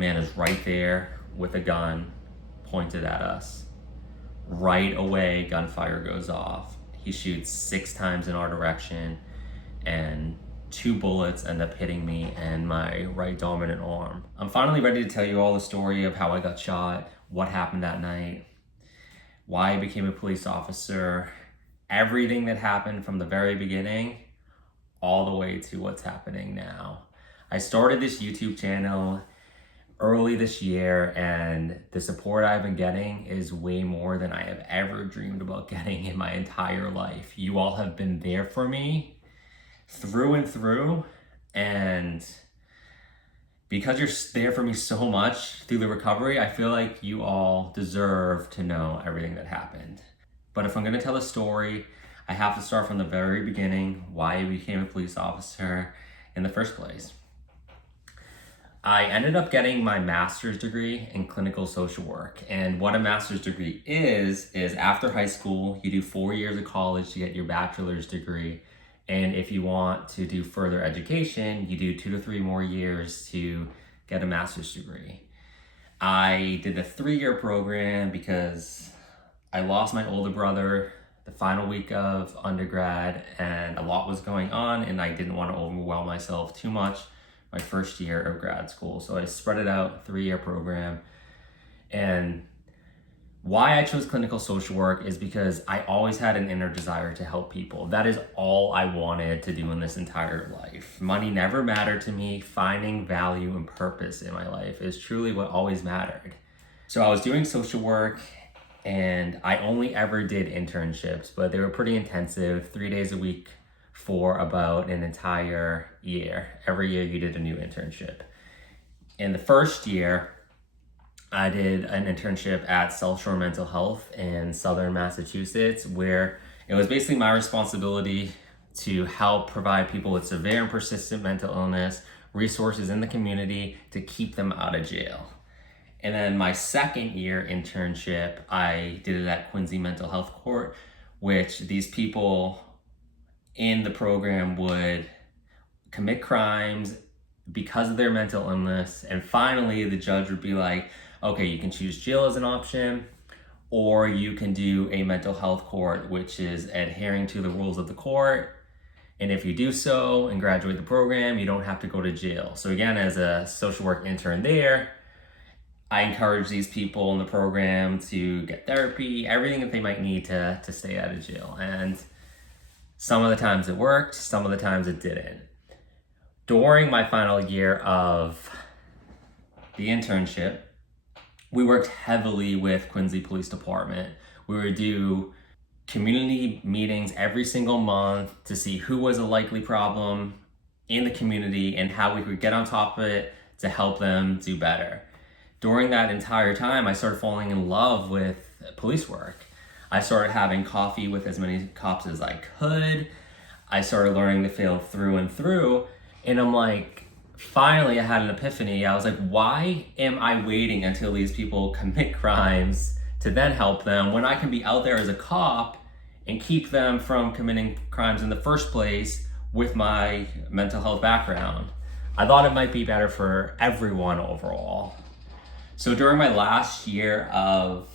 man is right there with a gun pointed at us. Right away, gunfire goes off. He shoots 6 times in our direction, and 2 bullets end up hitting me and my right dominant arm. I'm finally ready to tell you all the story of how I got shot, what happened that night, why I became a police officer, everything that happened from the very beginning all the way to what's happening now. I started this YouTube channel early this year, and the support I've been getting is way more than I have ever dreamed about getting in my entire life. You all have been there for me through and through, and because you're there for me so much through the recovery, I feel like you all deserve to know everything that happened. But if I'm gonna tell a story, I have to start from the very beginning, why I became a police officer in the first place. I ended up getting my master's degree in clinical social work. And what a master's degree is after high school, you do 4 years of college to get your bachelor's degree. And if you want to do further education, you do 2 to 3 more years to get a master's degree. I did the 3-year program because I lost my older brother the final week of undergrad, and a lot was going on, and I didn't want to overwhelm myself too much my first year of grad school. So I spread it out, 3-year program. And why I chose clinical social work is because I always had an inner desire to help people. That is all I wanted to do in this entire life. Money never mattered to me. Finding value and purpose in my life is truly what always mattered. So I was doing social work, and I only ever did internships, but they were pretty intensive, 3 days a week for about an entire year. Every year you did a new internship. In the first year, I did an internship at South Shore Mental Health in Southern Massachusetts, where it was basically my responsibility to help provide people with severe and persistent mental illness resources in the community to keep them out of jail. And then my second year internship, I did it at Quincy Mental Health Court, which these people in the program would commit crimes because of their mental illness. And finally, the judge would be like, okay, you can choose jail as an option, or you can do a mental health court, which is adhering to the rules of the court. And if you do so and graduate the program, you don't have to go to jail. So again, as a social work intern there, I encourage these people in the program to get therapy, everything that they might need to stay out of jail. And some of the times it worked, some of the times it didn't. During my final year of the internship, we worked heavily with Quincy Police Department. We would do community meetings every single month to see who was a likely problem in the community and how we could get on top of it to help them do better. During that entire time, I started falling in love with police work. I started having coffee with as many cops as I could. I started learning the field through and through. And I'm like, finally I had an epiphany. I was like, why am I waiting until these people commit crimes to then help them when I can be out there as a cop and keep them from committing crimes in the first place with my mental health background? I thought it might be better for everyone overall. So during my last year of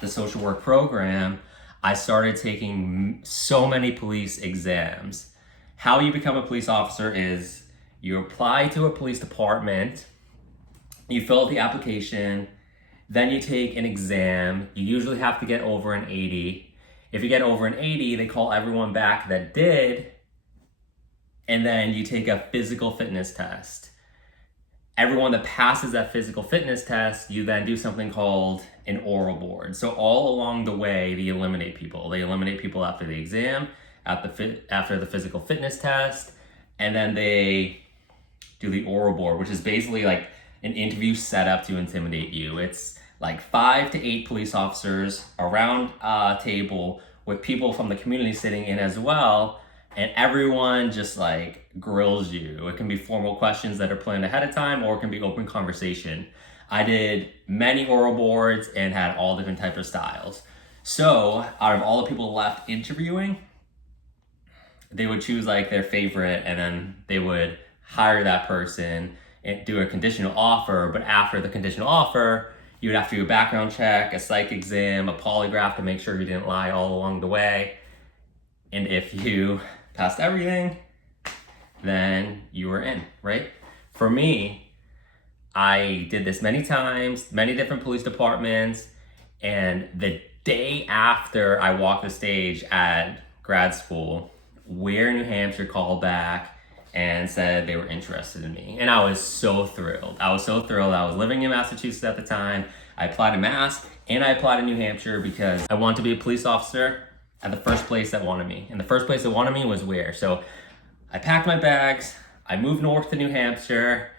the social work program, I started taking so many police exams. How you become a police officer is you apply to a police department, you fill out the application, then you take an exam. You usually have to get over an 80. If you get over an 80, they call everyone back that did, and then you take a physical fitness test. Everyone that passes that physical fitness test, you then do something called an oral board. So all along the way, they eliminate people. They eliminate people after the exam, after the physical fitness test, and then they do the oral board, which is basically like an interview set up to intimidate you. It's like 5 to 8 police officers around a table with people from the community sitting in as well, and everyone just like grills you. It can be formal questions that are planned ahead of time, or it can be open conversation. I did many oral boards and had all different types of styles. So out of all the people left interviewing, they would choose like their favorite, and then they would hire that person and do a conditional offer, but after the conditional offer, you would have to do a background check, a psych exam, a polygraph to make sure you didn't lie all along the way. And if you passed everything, then you were in, right? For me, I did this many times, many different police departments, and the day after I walked the stage at grad school, Ware, New Hampshire called back and said they were interested in me. And I was so thrilled. I was living in Massachusetts at the time. I applied to Mass and I applied to New Hampshire because I wanted to be a police officer at the first place that wanted me. And the first place that wanted me was Ware. So I packed my bags, I moved north to New Hampshire,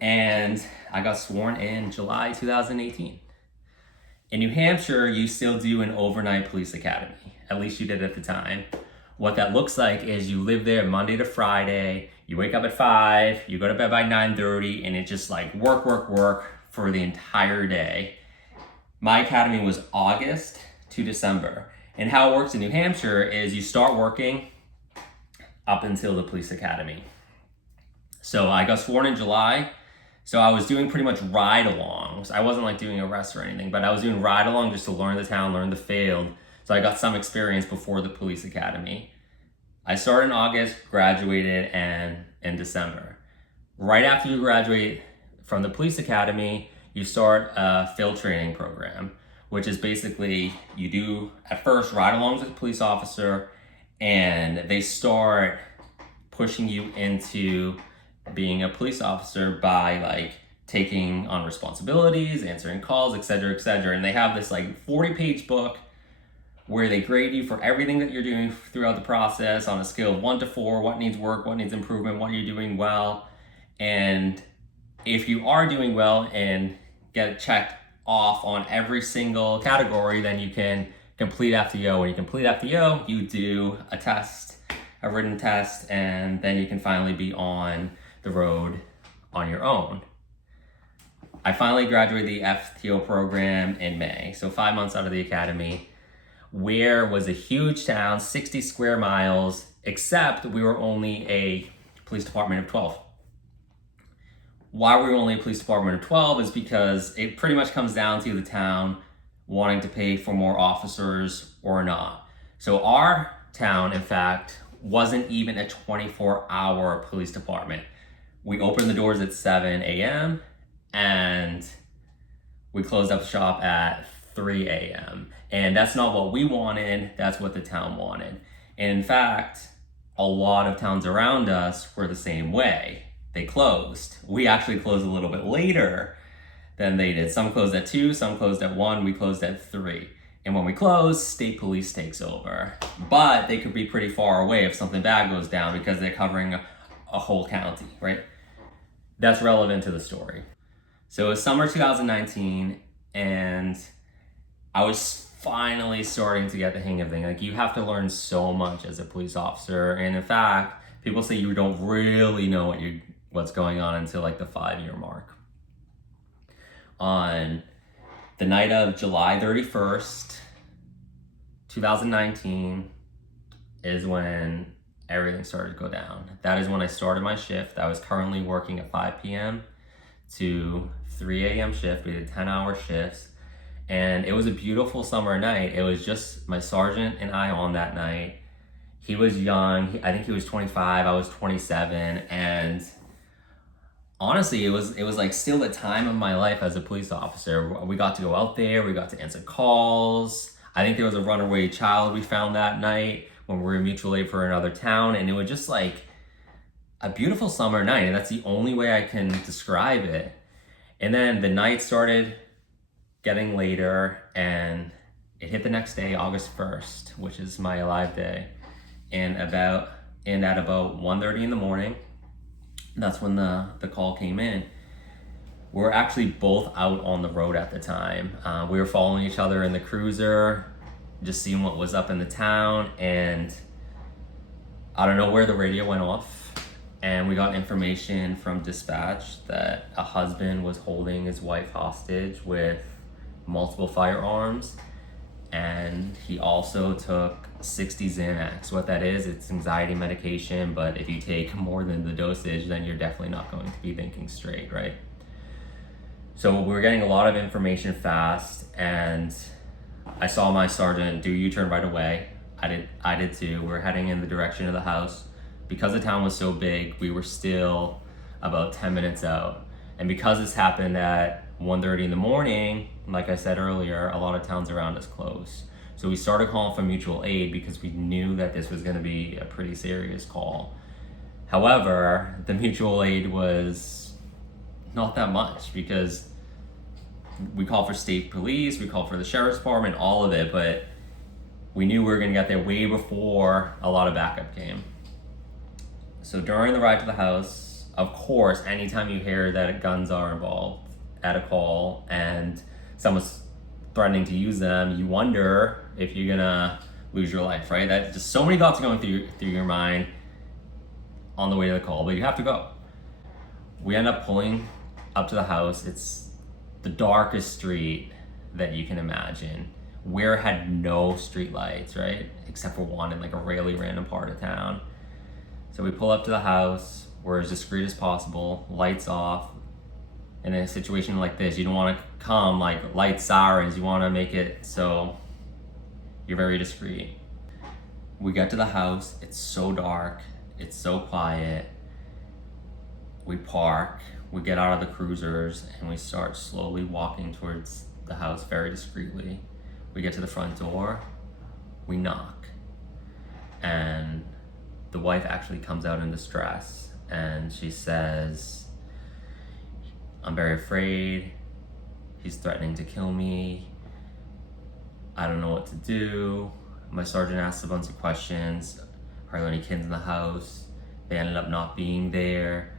and I got sworn in July 2018. In New Hampshire, you still do an overnight police academy. At least you did at the time. What that looks like is you live there Monday to Friday, you wake up at 5, you go to bed by 9:30, and it's just like work for the entire day. My academy was August to December. And how it works in New Hampshire is you start working up until the police academy. So I got sworn in July. So I was doing pretty much ride-alongs. I wasn't like doing arrests or anything, but I was doing ride-along just to learn the town, learn the field. So I got some experience before the police academy. I started in August, graduated in December. Right after you graduate from the police academy, you start a field training program, which is basically you do at first ride-alongs with a police officer, and they start pushing you into being a police officer by like taking on responsibilities, answering calls, etc., etc. And they have this like 40-page book where they grade you for everything that you're doing throughout the process on a scale of 1 to 4, what needs work, what needs improvement, what you're doing well. And if you are doing well and get checked off on every single category, then you can complete FTO. When you complete FTO, you do a test, a written test, and then you can finally be on the road on your own. I finally graduated the FTO program in May, so 5 months out of the academy. Ware was a huge town, 60 square miles, except we were only a police department of 12. Why we were only a police department of 12 is because it pretty much comes down to the town wanting to pay for more officers or not. So our town, in fact, wasn't even a 24-hour police department. We opened the doors at 7 a.m. and we closed up shop at 3 a.m. And that's not what we wanted, that's what the town wanted. And in fact, a lot of towns around us were the same way. They closed. We actually closed a little bit later than they did. Some closed at 2, some closed at 1, we closed at 3. And when we close, state police takes over. But they could be pretty far away if something bad goes down because they're covering a whole county, right? That's relevant to the story. So it was summer 2019, and I was finally starting to get the hang of things. Like, you have to learn so much as a police officer. And in fact, people say you don't really know what's going on until like the 5-year mark. On the night of July 31st, 2019 is when everything started to go down. That is when I started my shift. I was currently working at 5 p.m. to 3 a.m. shift. We did 10-hour shifts. And it was a beautiful summer night. It was just my sergeant and I on that night. He was young. I think he was 25. I was 27. And honestly, it was like still the time of my life as a police officer. We got to go out there. We got to answer calls. I think there was a runaway child we found that night when we were in mutual aid for another town. And it was just like a beautiful summer night. And that's the only way I can describe it. And then the night started getting later, and it hit the next day, August 1st, which is my alive day. And at about 1:30 in the morning, that's when the call came in. We're actually both out on the road at the time. We were following each other in the cruiser, just seeing what was up in the town, and I don't know where the radio went off. And we got information from dispatch that a husband was holding his wife hostage with multiple firearms. and he also took 60 Xanax. What that is, it's anxiety medication, but if you take more than the dosage, then you're definitely not going to be thinking straight, right? So we were getting a lot of information fast, and I saw my sergeant do U-turn right away. I did too. We were heading in the direction of the house. Because the town was so big, we were still about 10 minutes out. And because this happened at 1:30 in the morning, like I said earlier, a lot of towns around us closed. So we started calling for mutual aid because we knew that this was going to be a pretty serious call. However, the mutual aid was not that much because we called for state police, we called for the sheriff's department, all of it, but we knew we were going to get there way before a lot of backup came. So during the ride to the house, of course, anytime you hear that guns are involved at a call and someone's threatening to use them, you wonder if you're gonna lose your life, right? That's just so many thoughts going through your mind on the way to the call, but you have to go. We end up pulling up to the house. It's the darkest street that you can imagine. Where had no street lights, right? Except for one in like a really random part of town. So we pull up to the house. We're as discreet as possible, lights off. In a situation like this, you don't want to come like light sirens. You want to make it so you're very discreet. We get to the house. It's so dark. It's so quiet. We park. We get out of the cruisers and we start slowly walking towards the house very discreetly. We get to the front door. We knock. And the wife actually comes out in distress and she says, "I'm very afraid. He's threatening to kill me. I don't know what to do." My sergeant asked a bunch of questions. Are there any kids in the house? They ended up not being there.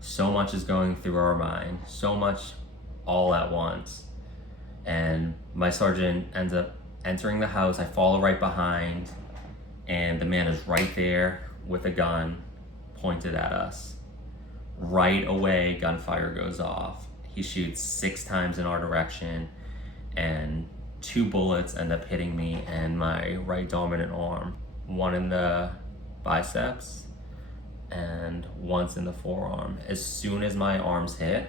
So much is going through our mind, so much all at once. And my sergeant ends up entering the house. I follow right behind, and the man is right there with a gun pointed at us. Right away, gunfire goes off. He shoots 6 times in our direction, and 2 bullets end up hitting me and my right dominant arm. One in the biceps and once in the forearm. As soon as my arms hit,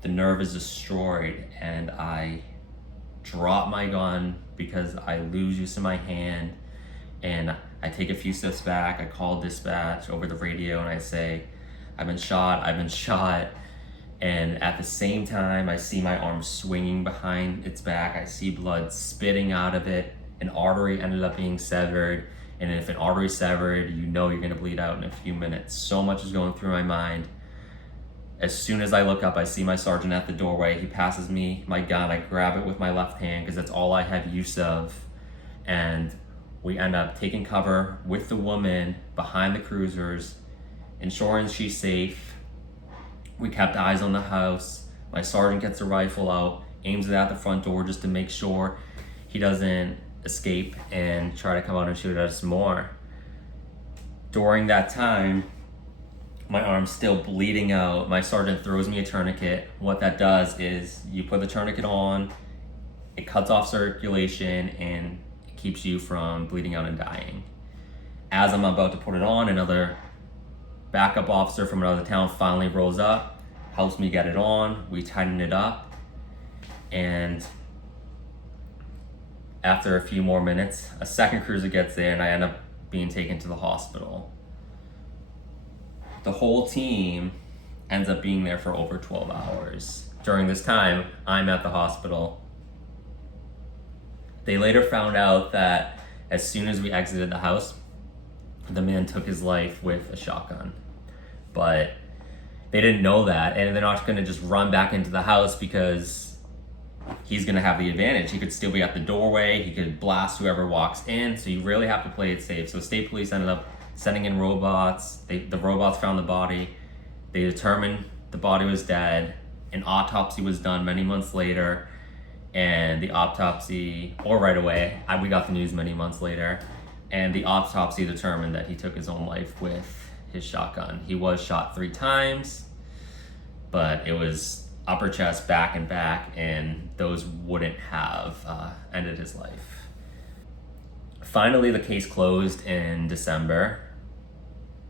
the nerve is destroyed and I drop my gun because I lose use of my hand, and I take a few steps back. I call dispatch over the radio and I say, I've been shot. And at the same time, I see my arm swinging behind its back. I see blood spitting out of it. An artery ended up being severed. And if an artery is severed, you know you're gonna bleed out in a few minutes. So much is going through my mind. As soon as I look up, I see my sergeant at the doorway. He passes me my gun. I grab it with my left hand because that's all I have use of. And we end up taking cover with the woman behind the cruisers, ensuring she's safe. We kept eyes on the house. My sergeant gets a rifle out, aims it at the front door just to make sure he doesn't escape and try to come out and shoot at us more. During that time, my arm's still bleeding out. My sergeant throws me a tourniquet. What that does is you put the tourniquet on, it cuts off circulation and it keeps you from bleeding out and dying. As I'm about to put it on, another backup officer from another town finally rolls up, helps me get it on. We tighten it up, and after a few more minutes, a second cruiser gets there and I end up being taken to the hospital. The whole team ends up being there for over 12 hours. During this time, I'm at the hospital. They later found out that as soon as we exited the house, the man took his life with a shotgun. But they didn't know that, and they're not gonna just run back into the house because he's gonna have the advantage. He could still be at the doorway, he could blast whoever walks in, so you really have to play it safe. So state police ended up sending in robots. The robots found the body. They determined the body was dead. An autopsy was done many months later, and the autopsy, or right away, we got the news many months later, and the autopsy determined that he took his own life with his shotgun. He was shot 3 times, but it was upper chest, back, and back, and those wouldn't have ended his life. Finally, the case closed in December,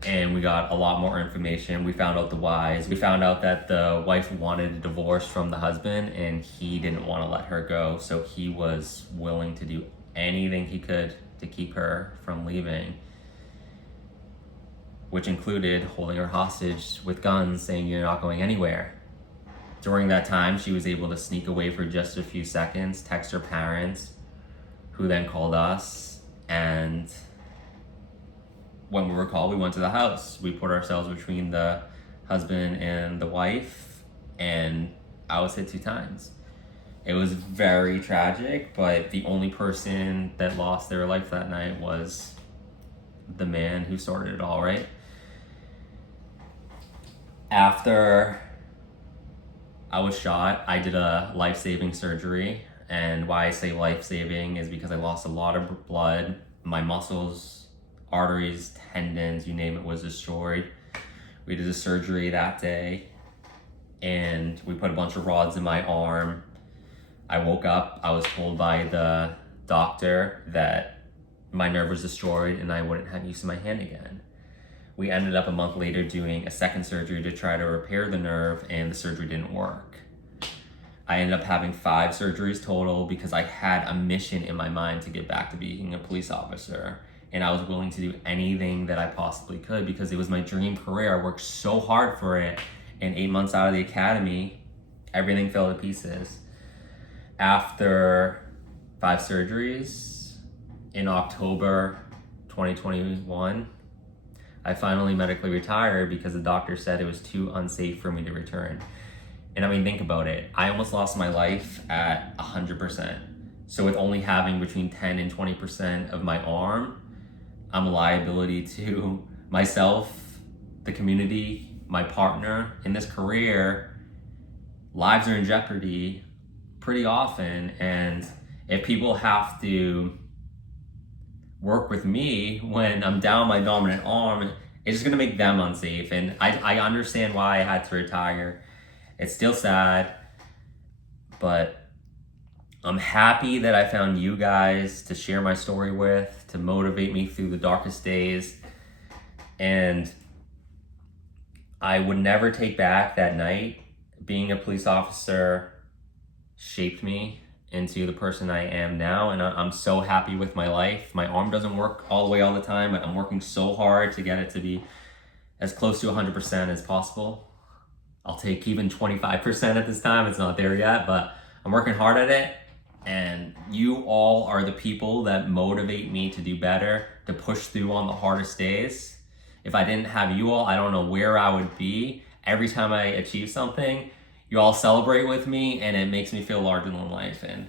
and we got a lot more information. We found out the whys. We found out that the wife wanted a divorce from the husband, and he didn't want to let her go, so he was willing to do anything he could to keep her from leaving, which included holding her hostage with guns, saying, "You're not going anywhere." During that time, she was able to sneak away for just a few seconds, text her parents, who then called us, and when we were called, we went to the house. We put ourselves between the husband and the wife, and I was hit 2 times. It was very tragic, but the only person that lost their life that night was the man who started it all, right? After I was shot, I did a life-saving surgery. And why I say life-saving is because I lost a lot of blood. My muscles, arteries, tendons, you name it, was destroyed. We did a surgery that day, and we put a bunch of rods in my arm. I woke up, I was told by the doctor that my nerve was destroyed and I wouldn't have use of my hand again. We ended up a month later doing a second surgery to try to repair the nerve, and the surgery didn't work. I ended up having 5 surgeries total because I had a mission in my mind to get back to being a police officer. And I was willing to do anything that I possibly could because it was my dream career. I worked so hard for it. And 8 months out of the academy, everything fell to pieces. After 5 surgeries, in October 2021, I finally medically retired because the doctor said it was too unsafe for me to return. And I mean, think about it. I almost lost my life at 100%. So with only having between 10 and 20% of my arm, I'm a liability to myself, the community, my partner. In this career, lives are in jeopardy pretty often. And if people have to work with me when I'm down my dominant arm, it's just gonna make them unsafe. And I understand why I had to retire. It's still sad, but I'm happy that I found you guys to share my story with, to motivate me through the darkest days. And I would never take back that night. Being a police officer shaped me into the person I am now, and I'm so happy with my life. My arm doesn't work all the way all the time, but I'm working so hard to get it to be as close to 100% as possible. I'll take even 25% at this time. It's not there yet, but I'm working hard at it. And you all are the people that motivate me to do better, to push through on the hardest days. If I didn't have you all, I don't know where I would be. Every time I achieve something, you all celebrate with me, and it makes me feel larger than life. And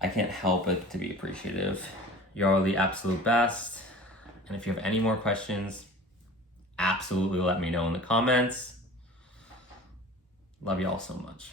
I can't help but to be appreciative. You're all the absolute best. And if you have any more questions, absolutely let me know in the comments. Love you all so much.